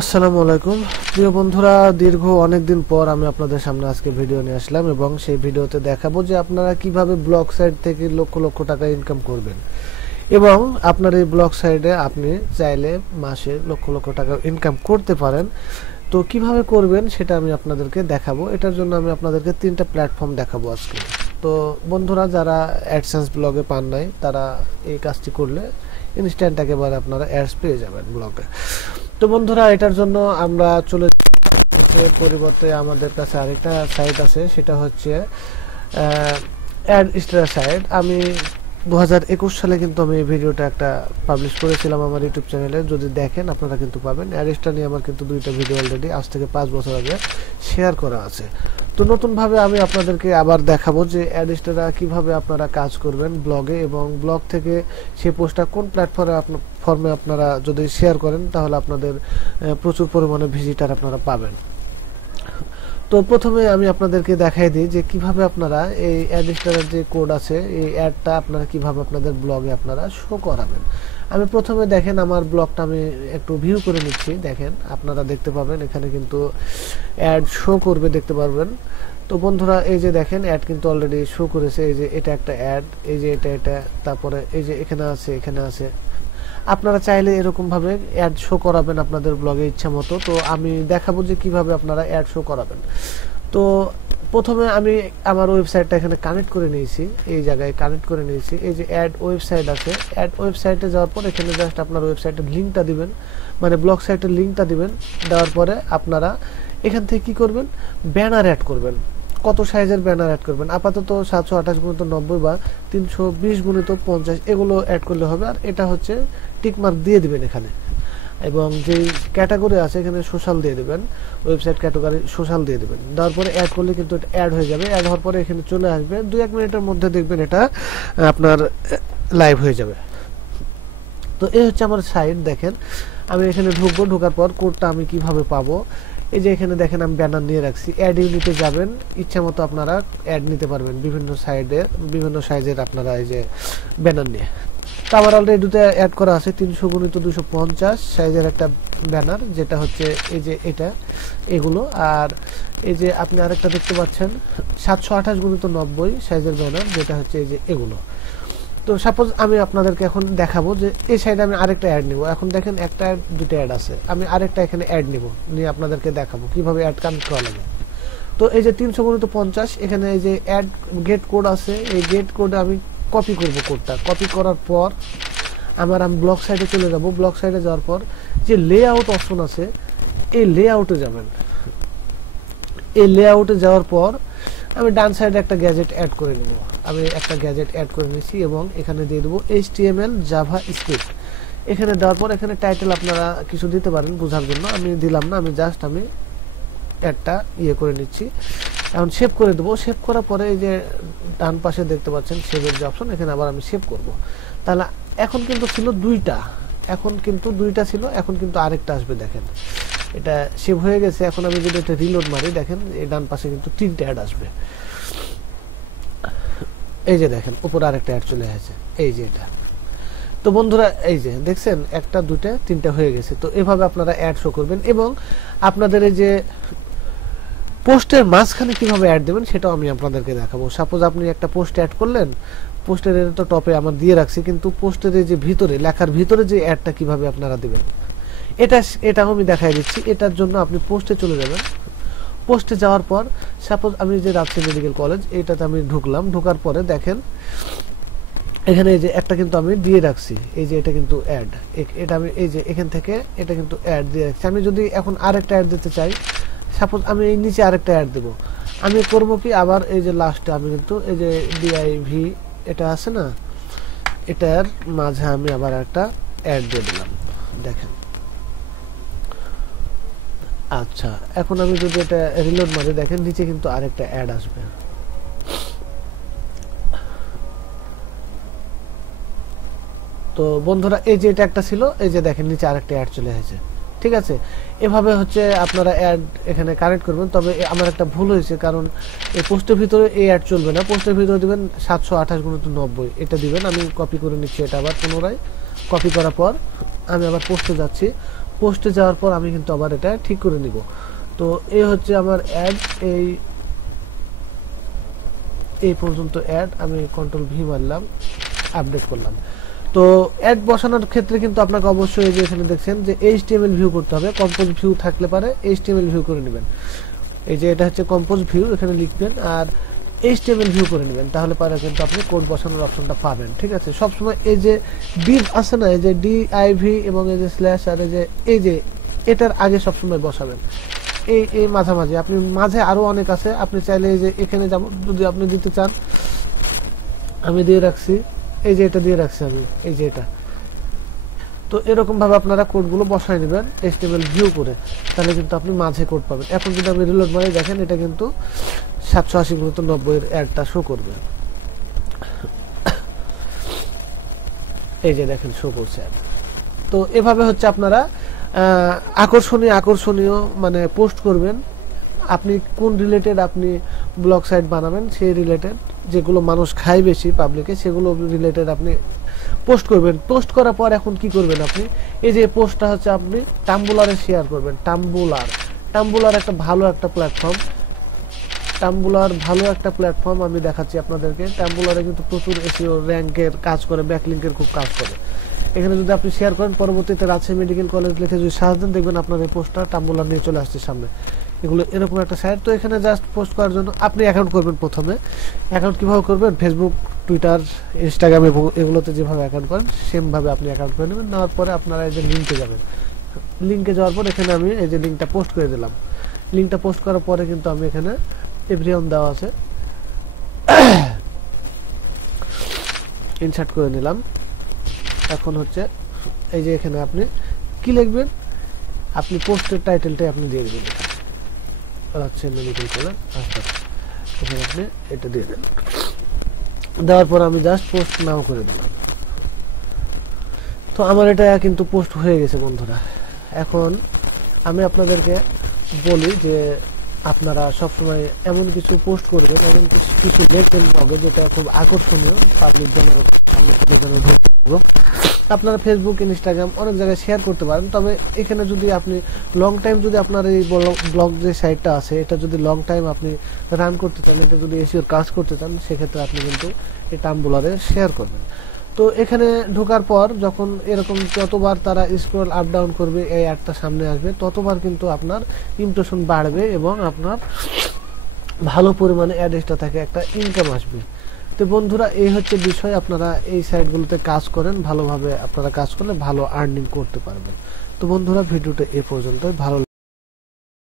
আসসালামু আলাইকুম প্রিয় বন্ধুরা, দীর্ঘ অনেক দিন পর আমি আপনাদের সামনে আজকে ভিডিও নিয়ে আসলাম এবং সেই ভিডিওতে দেখাবো যে আপনারা কিভাবে ব্লগ সাইট থেকে লক্ষ লক্ষ টাকা ইনকাম করবেন এবং আপনার এই ব্লগ সাইটে আপনি চাইলে মাসে লক্ষ লক্ষ টাকা ইনকাম করতে পারেন। তো কিভাবে করবেন সেটা আমি আপনাদেরকে দেখাবো। এটার জন্য আমি আপনাদেরকে তিনটা প্ল্যাটফর্ম দেখাবো আজকে। তো বন্ধুরা, যারা অ্যাডসেন্স ব্লগে পান নাই তারা এই কাজটি করলে ইনস্ট্যান্ট একেবারে আপনারা অ্যাডস পেয়ে যাবেন ব্লগে। তো বন্ধুরা, এটার জন্য আমরা চলে পরিবর্তে আমাদের কাছে আরেকটা সাইট আছে, সেটা হচ্ছে অ্যাড স্টার সাইট। আমি 2021 সালে কিন্তু আমি এই ভিডিওটা একটা পাবলিশ করেছিলাম আমার ইউটিউব চ্যানেলে, যদি দেখেন আপনারা কিন্তু পাবেন। অ্যাড স্টার নিয়ে আমার কিন্তু দুইটা ভিডিও অলরেডি আজ থেকে 5 বছর আগে শেয়ার করা আছে। তো নতুনভাবে আমি আপনাদেরকে আবার দেখাবো যে অ্যাড স্টারে কিভাবে আপনারা কাজ করবেন ব্লগে, এবং ব্লগ থেকে সেই পোস্টটা কোন প্ল্যাটফর্মে আপনারা যদি শেয়ার করেন তাহলে আপনাদের প্রচুর পরিমাণে ভিজিটার আপনারা পাবেন। তো প্রথমে আমি আপনাদেরকে দেখাই দিই যে কিভাবে আপনারা এই অ্যাড স্টারের যে কোড আছে এই অ্যাডটা আপনারা কিভাবে আপনাদের ব্লগে আপনারা শো করাবেন। আমি প্রথমে দেখেন আমার ব্লগটা আমি একটু ভিউ করে নিচ্ছি। দেখেন আপনারা দেখতে পাবেন এখানে কিন্তু অ্যাড শো করবে, দেখতে পারবেন। তো বন্ধুরা, এই যে দেখেন অ্যাড কিন্তু অলরেডি শো করেছে। এই যে এটা একটা অ্যাড, এই যে এটা তারপরে এই যে এখানে আছে। আপনারা চাইলে এরকম ভাবে অ্যাড শো করাবেন আপনাদের ব্লগে ইচ্ছা মতো। তো আমি দেখাবো যে কিভাবে আপনারা অ্যাড শো করাবেন। তো প্রথমে আমি আমার ওয়েবসাইটটা এখানে কানেক্ট করে নিয়েছি, এই জায়গায় কানেক্ট করে নিয়েছি। এই যে অ্যাড ওয়েবসাইট আছে, অ্যাড ওয়েবসাইটে যাওয়ার পর এখানে জাস্ট আপনার ওয়েবসাইটের লিঙ্কটা দিবেন, মানে ব্লগ সাইটের লিঙ্কটা দিবেন। দেওয়ার পরে আপনারা এখান থেকে কি করবেন, ব্যানার অ্যাড করবেন। কত সাইজের ব্যানার অ্যাড করবেন? আপাতত 728 গুণিত 90 বা 320 গুণিত 50 এগুলো অ্যাড করলে হবে। আর এটা হচ্ছে টিকমার্ক দিয়ে দিবেন এখানে, এবং যে ক্যাটাগরি আছে এখানে সোশ্যাল দিয়ে দিবেন, ওয়েবসাইট ক্যাটাগরি সোশ্যাল দিয়ে দিবেন। দেওয়ার পরে অ্যাড করলে কিন্তু এটা অ্যাড হয়ে যাবে। অ্যাড হওয়ার পরে এখানে চলে আসবে, 2-1 মিনিটের মধ্যে দেখবেন এটা আপনার লাইভ হয়ে যাবে। তো এই হচ্ছে আমার সাইট। দেখেন আমি এখানে ঢুকবো, ঢোকার পর কোডটা আমি কিভাবে পাবো, এই যে এখানে দেখেন আমি ব্যানার নিয়ে রাখছি। অ্যাড ইউনিটে যাবেন, ইচ্ছা মতো আপনারা অ্যাড নিতে পারবেন বিভিন্ন বিভিন্ন সাইজের আপনারা এই যে ব্যানার নিয়ে। তো আমার অলরেডি দুটো অ্যাড করা আছে, 300 গুণিত 250 সাইজের একটা ব্যানার, যেটা হচ্ছে এই যে এগুলো। আর এই যে আপনি আরেকটা দেখতে পাচ্ছেন 728 গুণিত 90 সাইজের ব্যানার, যেটা হচ্ছে এই যে এগুলো। তো সাপোজ আমি আপনাদেরকে এখন দেখাবো যে এই সাইডে আমি আরেকটা অ্যাড নিব। এখন দেখেন একটা অ্যাড, দুটো অ্যাড আছে, আমি আরেকটা এখানে অ্যাড নিব, নিয়ে আপনাদেরকে দেখাবো কিভাবে অ্যাড কানেক্ট করা লাগে। তো এই যে 300 গুণিত 50 এখানে এই যে অ্যাড গেট কোড আছে, এই গেট কোডে আমি কপি করব। কোডটা কপি করার পর আমি ব্লগ সাইটে চলে যাব। ব্লগ সাইটে যাওয়ার পর যে লেআউট অপশন আছে এই লেআউটে যাবেন। এই লেআউটে যাওয়ার পর আমি ডান সাইডে একটা গ্যাজেট অ্যাড করে নেব। আমি একটা গ্যাজেট অ্যাড করে নিয়েছি এবং এখানে দিয়ে দেবো HTML জাভাস্ক্রিপ্ট। এখানে দেওয়ার পর এখানে টাইটেল আপনারা কিছু দিতে পারেন বোঝার জন্য, আমি দিলাম না, আমি জাস্ট অ্যাডটা করে নিচ্ছি। এখন সেভ করে দেবো। সেভ করার পরে এই যে ডান পাশে দেখতে পাচ্ছেন সেভের যে অপশন, এখানে আবার আমি সেভ করব। তাহলে এখন কিন্তু ছিল দুইটা, ছিল, এখন কিন্তু আরেকটা আসবে। দেখেন এটা সেভ হয়ে গেছে। এখন আমি যদি এটা রিলোড মারি, দেখেন এই ডান পাশে কিন্তু 3টে অ্যাড আসবে। এই যে দেখেন উপরে আরেকটা অ্যাড চলে আসছে, এই যে এটা। তো বন্ধুরা, এই যে দেখছেন একটা, দুইটা, তিনটা হয়ে গেছে। তো এভাবে আপনারা অ্যাড শো করবেন এবং আপনাদের এই যে পোস্টের মাঝখানে কিভাবে অ্যাড দেবেন সেটাও আমি আপনাদেরকে দেখাবো। সাপোজ আপনি একটা পোস্ট অ্যাড করলেন, পোস্টের তো টপে আমার দিয়ে রাখছি, কিন্তু পোস্টের যে ভিতরে লেখার ভিতরে যে অ্যাডটা কিভাবে আপনারা দিবেন এটাও আমি দেখাই দিচ্ছি। এটার জন্য আপনি পোস্টে চলে যাবেন। পোস্টে যাওয়ার পর সাপোজ আমি যে রাজশাহী মেডিকেল কলেজ এইটাতে আমি ঢুকলাম। ঢোকার পরে দেখেন এখানে এই যে একটা কিন্তু আমি দিয়ে রাখছি, এই যে এটা কিন্তু অ্যাড, এটা আমি এই যে এখান থেকে এটা কিন্তু অ্যাড দিয়ে রাখছি। আমি যদি এখন আরেকটা অ্যাড দিতে চাই, সাপোজ আমি এই নিচে আরেকটা অ্যাড দেবো, আমি করব কি, আবার এই যে লাস্টে আমি কিন্তু এই যে DIV এটা আছে না, এটার মাঝে আমি আবার একটা অ্যাড দিয়ে দিলাম। দেখেন আচ্ছা, এখন আমি যদি এটা রিলোড মারি, দেখেন নিচে কিন্তু আরেকটা অ্যাড আসবে। তো বন্ধুরা, এই যে এটা একটা ছিল, এই যে দেখেন নিচে আরেকটা অ্যাড চলে এসেছে। ঠিক আছে, এভাবে হচ্ছে আপনারা অ্যাড এখানে কানেক্ট করবেন। তবে আমার একটা ভুল হয়েছে, কারণ এই পোস্টের ভিতরে এই অ্যাড চলবে না। পোস্টের ভিতরে দিবেন 728 গুণিত 90 এটা দিবেন। আমি কপি করে নিচ্ছি এটা আবার পুনরায়। কপি করার পর আমি আবার পোস্টে যাচ্ছি। পোস্টে যাওয়ার পর আমি কিন্তু আবার এটা ঠিক করে নিব। তো এই হচ্ছে আমার অ্যাড, এই পর্যন্ত অ্যাড, আমি কন্ট্রোল ভি মারলাম, আপডেট করলাম। তো অ্যাড বসানোর ক্ষেত্রে কিন্তু আপনাকে অবশ্যই এই যে এখানে দেখছেন যে HTML ভিউ করতে হবে। কম্পোজ ভিউ থাকলে পারে HTML ভিউ করে নেবেন। এই যে এটা হচ্ছে কম্পোজ ভিউ, এখানে লিখবেন আর HTML ভিউ করে নেবেন, তাহলে পারে কিন্তু আপনি কোড বসানোর অপশনটা পাবেন। ঠিক আছে, সবসময় এই যে div আছে না, এই যে div এবং এই যে স্ল্যাশ আর এই যে এটার আগে সবসময় বসাবেন। এই মাঝামাঝি, আপনি মাঝে আরো অনেক আছে, আপনি চাইলে এই যে এখানে যাব, যদি আপনি দিতে চান, আমি দিয়ে রাখছি, এই যে এটা দিয়ে রাখছি আমি, এই যে এটা। তো এরকম ভাবে আপনারা কোডগুলো বসায় নেবেন HTML ভিউ করে, তাহলে কিন্তু আপনি মাঝে কোড পাবেন। এখন যদি আপনি রিলোড মারি দেখেন এটা কিন্তু 780 এর অ্যাডটা শো করবে। এই যে দেখেন শো করছে। তো এভাবে হচ্ছে আপনারা আকর্ষণীয় মানে পোস্ট করবেন। আপনি কোন রিলেটেড আপনি ব্লগ সাইট বানাবেন, সেই রিলেটেড যেগুলো মানুষ খায় বেশি পাবলিকে, সেগুলো রিলেটেড আপনি পোস্ট করবেন। পোস্ট করার পর এখন কি করবেন আপনি, এই যে পোস্টটা হচ্ছে আপনি টাম্বুলারে শেয়ার করবেন। টাম্বুলার একটা ভালো একটা প্ল্যাটফর্ম, আমি দেখাচ্ছি আপনাদেরকে। টাম্বুলারে কিন্তু প্রচুর এসইও র্যাঙ্কের কাজ করে, ব্যাকলিংকের খুব কাজ করে। এখানে যদি আপনি শেয়ার করেন, পরবর্তীতে রাজশাহী মেডিকেল কলেজ লিখে যদি সার্চ দেন, দেখবেন আপনার এই পোস্টটা টাম্বুলার নিয়ে চলে আসছে সামনে। এগুলো এরকম একটা সাইট। তো এখানে জাস্ট পোস্ট করার জন্য আপনি অ্যাকাউন্ট করবেন। প্রথমে অ্যাকাউন্ট কিভাবে করবেন, ফেসবুক, টুইটার, ইনস্টাগ্রাম এগুলোতে যেভাবে অ্যাকাউন্ট করেন সেম ভাবে আপনি অ্যাকাউন্ট করে নেবেন। নেওয়ার পরে আপনারা এই যে লিঙ্কে যাবেন, লিঙ্কে যাওয়ার পর এখানে আমি এই যে লিঙ্কটা পোস্ট করে দিলাম। লিঙ্কটা পোস্ট করার পরে কিন্তু আমি এখানে এভরিওয়ান দেওয়া আছে, ইনসার্ট করে নিলাম। এখন হচ্ছে এই যে এখানে আপনি কি লিখবেন, আপনি পোস্টের টাইটেলটাই আপনি দিয়ে দিবেন, রাজশাহী মেডিকেল কলেজ। আচ্ছা, এখানে আপনি এটা দিয়ে দেন। দেওয়ার পর আমি জাস্ট পোস্ট নাও করে দিলাম। তো আমার এটা কিন্তু পোস্ট হয়ে গেছে বন্ধুরা। এখন আমি আপনাদেরকে বলি যে আপনারা সবসময় এমন কিছু পোস্ট করবেন, এমন কিছু লিখবেন ব্লগে যেটা খুব আকর্ষণীয়, পাবলিক যেন আপনারা ফেসবুক, ইনস্টাগ্রাম অনেক জায়গায় শেয়ার করতে পারেন। তবে এখানে যদি আপনি লং টাইম যদি আপনার এই ব্লগ যে সাইটটা আছে, এটা যদি লং টাইম আপনি রান করতে চান, এটা যদি এসইওর কাজ করতে চান, সেক্ষেত্রে আপনি কিন্তু এই টাম্বুলারে শেয়ার করবেন। তো এখানে ঢোকার পর যখন এরকম যতবার তারা স্ক্রল আপ ডাউন করবে, এই অ্যাডটা সামনে আসবে, ততবার কিন্তু আপনার ইমপ্রেশন বাড়বে এবং আপনার ভালো পরিমাণে অ্যাড এক্সট্রা থেকে একটা ইনকাম আসবে। তো বন্ধুরা, এই হচ্ছে বিষয়। আপনারা এই সাইটগুলোতে কাজ করেন, ভালোভাবে আপনারা কাজ করলে ভালো আর্নিং করতে পারবেন। তো বন্ধুরা, ভিডিওটা এ পর্যন্তই। ভালো